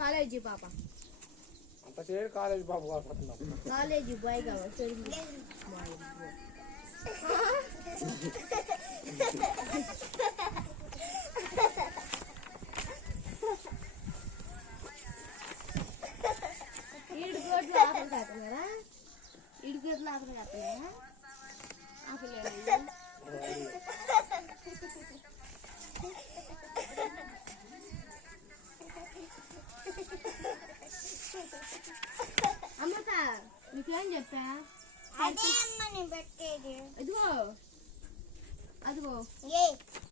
college పాప అంత chair college బాబు గారు పట్టున కాలేజ్ బాయ్ గారు సరి ఇడ్ కోట్ లాపన కట్టనరా ఇడ్ కోట్ లాపన కట్టనరా అమ్మ నీకు ఏం చెప్పా అదే అమ్మ నేను పెట్టేది అదిగో అదిగో